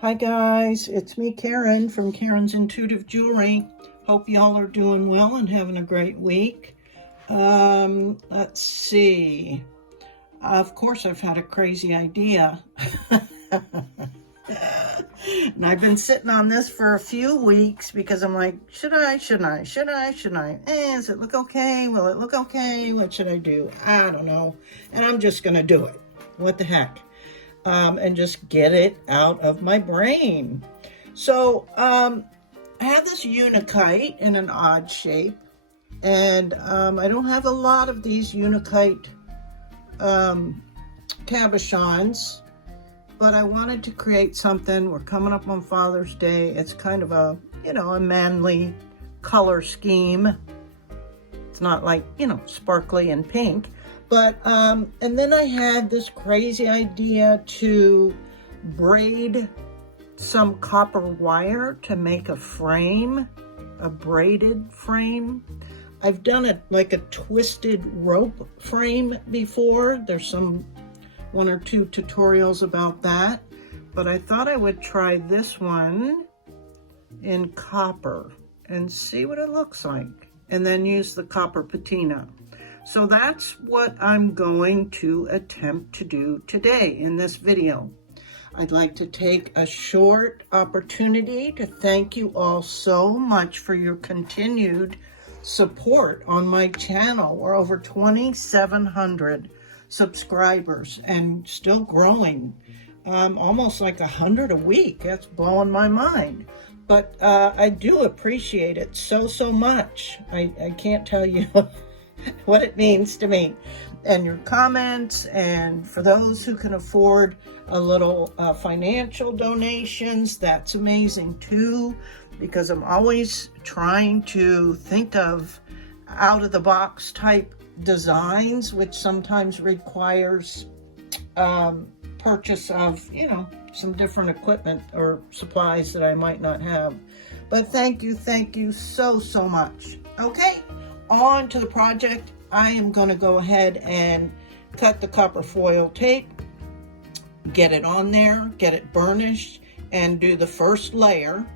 Hi guys, it's me Karen from Karen's Intuitive Jewelry. Hope y'all are doing well and having a great week. Let's see. Of course I've had a crazy idea. And I've been sitting on this for a few weeks because I'm like, shouldn't I? Does it look okay? Will it look okay? What should I do? I don't know. And I'm just gonna do it. What the heck? And just get it out of my brain. So I have this Unakite in an odd shape, and I don't have a lot of these Unakite cabochons, but I wanted to create something. We're coming up on Father's Day. It's kind of a, a manly color scheme. It's not like, sparkly and pink. But, and then I had this crazy idea to braid some copper wire to make a frame, a braided frame. I've done it like a twisted rope frame before. There's one or two tutorials about that, but I thought I would try this one in copper and see what it looks like, and then use the copper patina. So that's what I'm going to attempt to do today in this video. I'd like to take a short opportunity to thank you all so much for your continued support on my channel. We're over 2,700 subscribers and still growing, almost like 100 a week. That's blowing my mind. But I do appreciate it so much. I can't tell you what it means to me, and your comments, and for those who can afford a little financial donations, that's amazing too, because I'm always trying to think of out of the box type designs, which sometimes requires purchase of some different equipment or supplies that I might not have. But thank you so much. Okay, on to the project. I am going to go ahead and cut the copper foil tape, get it on there, get it burnished, and do the first layer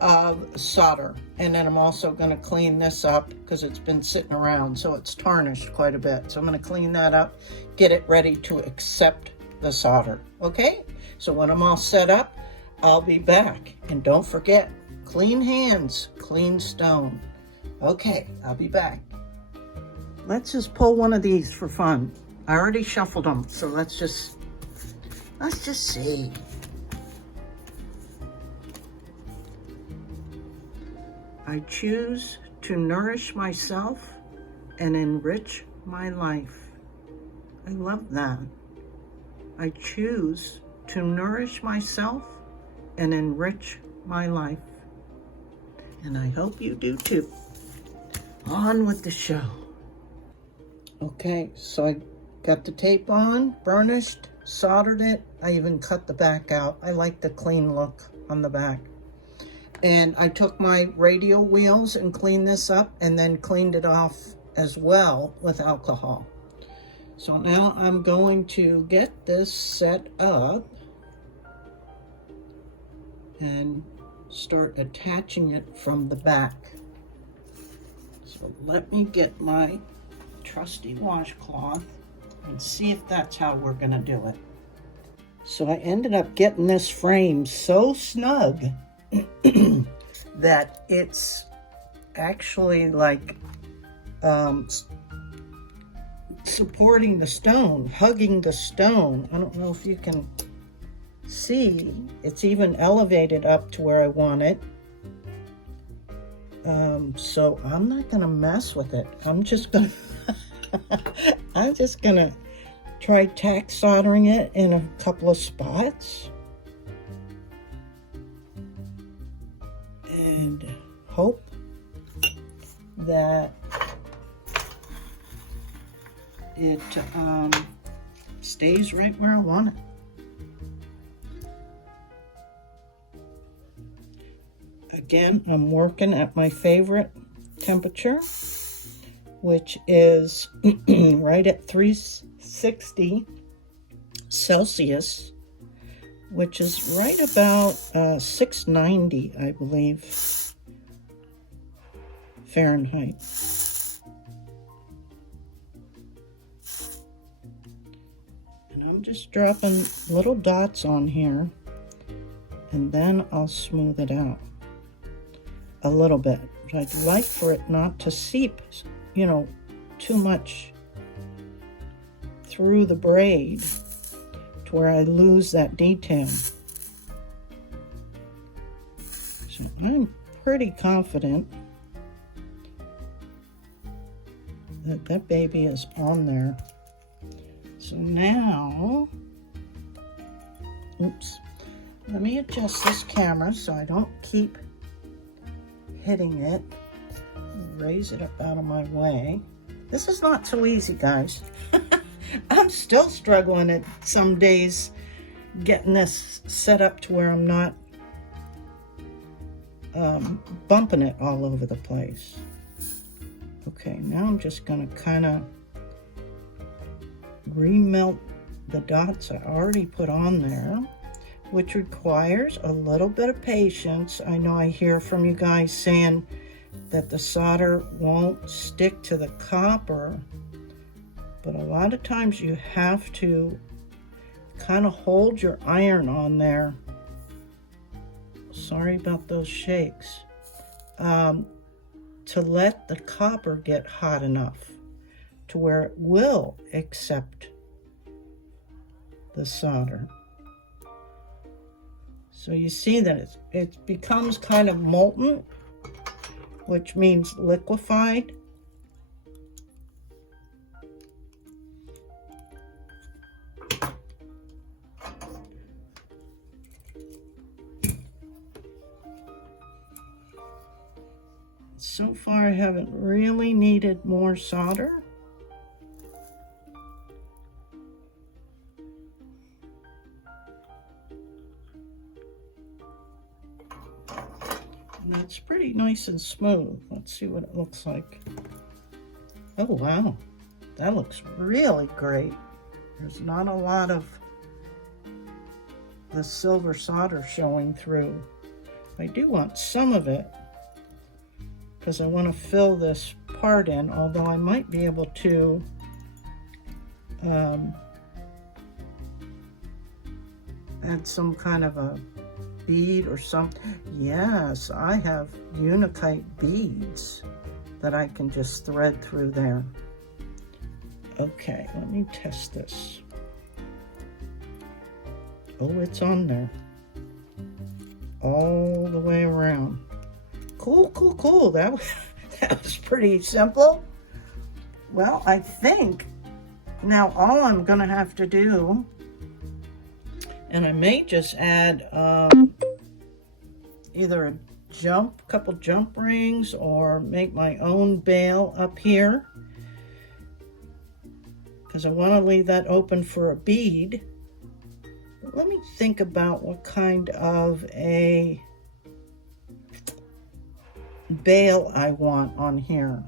of solder. And then I'm also going to clean this up because it's been sitting around, so it's tarnished quite a bit. So I'm going to clean that up, get it ready to accept the solder. Okay, so when I'm all set up, I'll be back. And don't forget, clean hands, clean stone. Okay, I'll be back. Let's just pull one of these for fun. I already shuffled them, so let's just see. I choose to nourish myself and enrich my life. I love that. I choose to nourish myself and enrich my life. And I hope you do too. On with the show. Okay, so I got the tape on, burnished, soldered it. I even cut the back out. I like the clean look on the back. And I took my radial wheels and cleaned this up, and then cleaned it off as well with alcohol. So now I'm going to get this set up and start attaching it from the back. So let me get my trusty washcloth and see if that's how we're gonna do it. So I ended up getting this frame so snug that it's actually like supporting the stone, hugging the stone. I don't know if you can see, it's even elevated up to where I want it. So I'm not gonna mess with it. I'm just gonna try tack soldering it in a couple of spots and hope that it stays right where I want it. Again, I'm working at my favorite temperature, which is right at 360 Celsius, which is right about 690, I believe, Fahrenheit. And I'm just dropping little dots on here, and then I'll smooth it out a little bit. But I'd like for it not to seep, you know, too much through the braid to where I lose that detail. So I'm pretty confident that that baby is on there. So now, oops, let me adjust this camera so I don't keep hitting it. Raise it up out of my way. This is not so easy, guys. I'm still struggling at some days getting this set up to where I'm not bumping it all over the place. Okay, now I'm just gonna kind of remelt the dots I already put on there, which requires a little bit of patience. I know I hear from you guys saying that the solder won't stick to the copper, but a lot of times you have to kind of hold your iron on there. Sorry about those shakes. To let the copper get hot enough to where it will accept the solder. So you see that it becomes kind of molten, which means liquefied. So far I haven't really needed more solder. And it's pretty nice and smooth. Let's see what it looks like. Oh wow, that looks really great. There's not a lot of the silver solder showing through. I do want some of it, because I want to fill this part in, although I might be able to add some kind of a bead or something. Yes, I have Unakite beads that I can just thread through there. Okay, let me test this. Oh, it's on there. All the way around. Cool, cool, cool. That was pretty simple. Well, I think now all I'm gonna have to do, and I may just add either a couple jump rings, or make my own bail up here, because I want to leave that open for a bead. But let me think about what kind of a bail I want on here,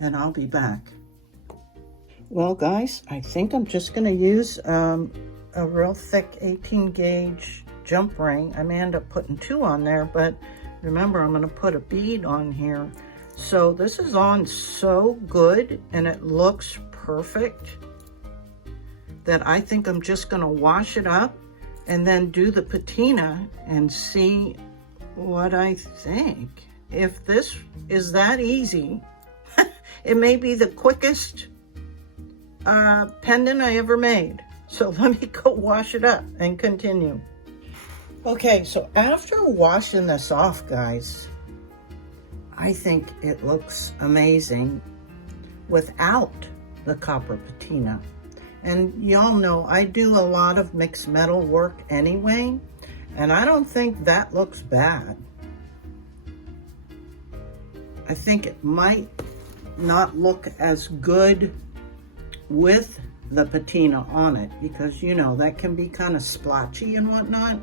and I'll be back. Well guys, I think I'm just going to use a real thick 18 gauge jump ring. I may end up putting 2 on there, but remember I'm going to put a bead on here. So this is on so good and it looks perfect that I think I'm just going to wash it up and then do the patina and see what I think. If this is that easy, it may be the quickest pendant I ever made. So let me go wash it up and continue. Okay, so after washing this off, guys, I think it looks amazing without the copper patina. And y'all know I do a lot of mixed metal work anyway, and I don't think that looks bad. I think it might not look as good with the patina on it, because you know that can be kind of splotchy and whatnot.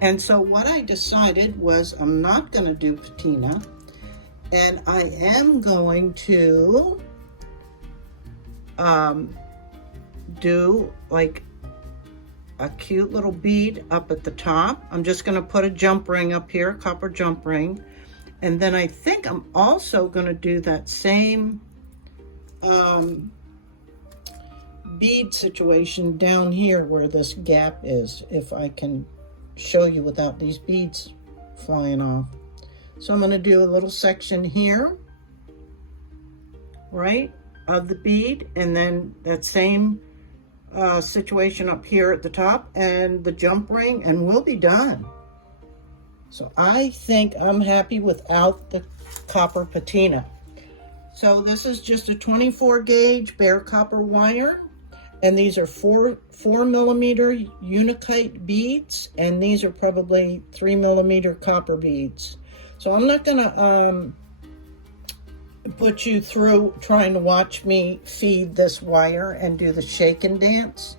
And so what I decided was I'm not going to do patina, and I am going to do like a cute little bead up at the top. I'm just going to put a jump ring up here, a copper jump ring. And then I think I'm also going to do that same bead situation down here where this gap is, if I can show you without these beads flying off. So I'm going to do a little section here, right, of the bead, and then that same situation up here at the top and the jump ring, and we'll be done. So I think I'm happy without the copper patina. So this is just a 24 gauge bare copper wire, and these are 4 millimeter Unakite beads, and these are probably 3 millimeter copper beads. So I'm not gonna put you through trying to watch me feed this wire and do the shake and dance,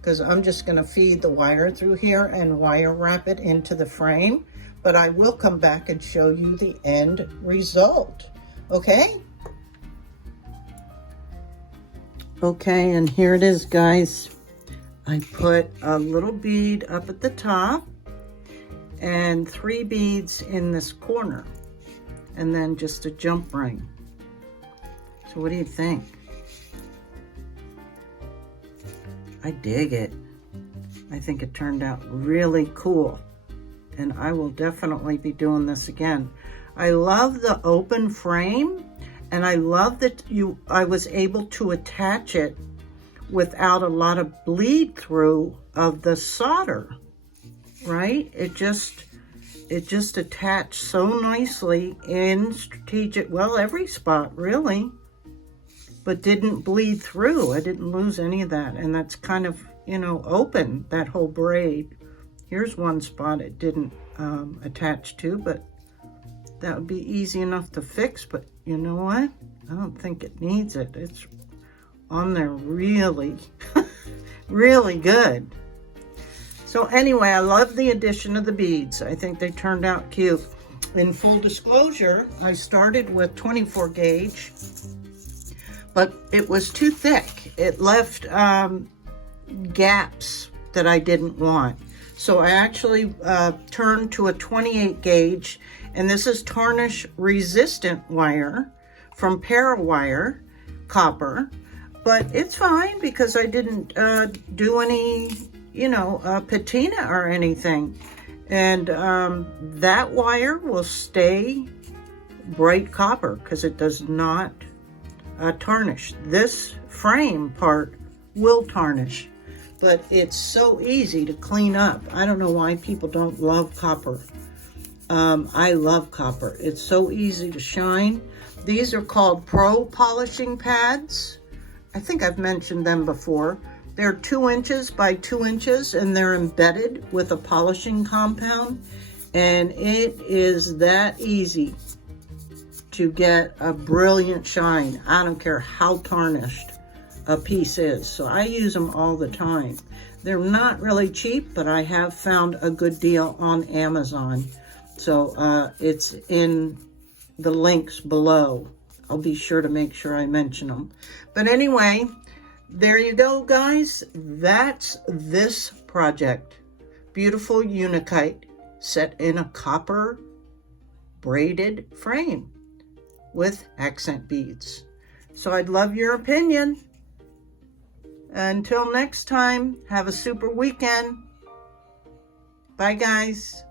because I'm just gonna feed the wire through here and wire wrap it into the frame. But I will come back and show you the end result, okay? Okay, and here it is, guys. I put a little bead up at the top and 3 beads in this corner, and then just a jump ring. So what do you think? I dig it. I think it turned out really cool, and I will definitely be doing this again. I love the open frame, and I love that I was able to attach it without a lot of bleed through of the solder, right? It just attached so nicely in strategic, well, every spot really, but didn't bleed through. I didn't lose any of that, and that's kind of, you know, open, that whole braid. Here's one spot it didn't attach to, but that would be easy enough to fix. But you know what? I don't think it needs it. It's on there really, really good. So anyway, I love the addition of the beads. I think they turned out cute. In full disclosure, I started with 24 gauge, but it was too thick. It left gaps that I didn't want. So I actually turned to a 28 gauge, and this is tarnish resistant wire from Parawire copper, but it's fine because I didn't do any, you know, patina or anything. And that wire will stay bright copper because it does not tarnish. This frame part will tarnish, but it's so easy to clean up. I don't know why people don't love copper. I love copper. It's so easy to shine. These are called Pro Polishing Pads. I think I've mentioned them before. They're 2 inches by 2 inches, and they're embedded with a polishing compound. And it is that easy to get a brilliant shine. I don't care how tarnished a piece is. So I use them all the time. They're not really cheap, but I have found a good deal on Amazon. So it's in the links below. I'll be sure to make sure I mention them. But anyway, there you go, guys. That's this project. Beautiful Unakite set in a copper braided frame with accent beads. So I'd love your opinion. Until next time, have a super weekend. Bye, guys.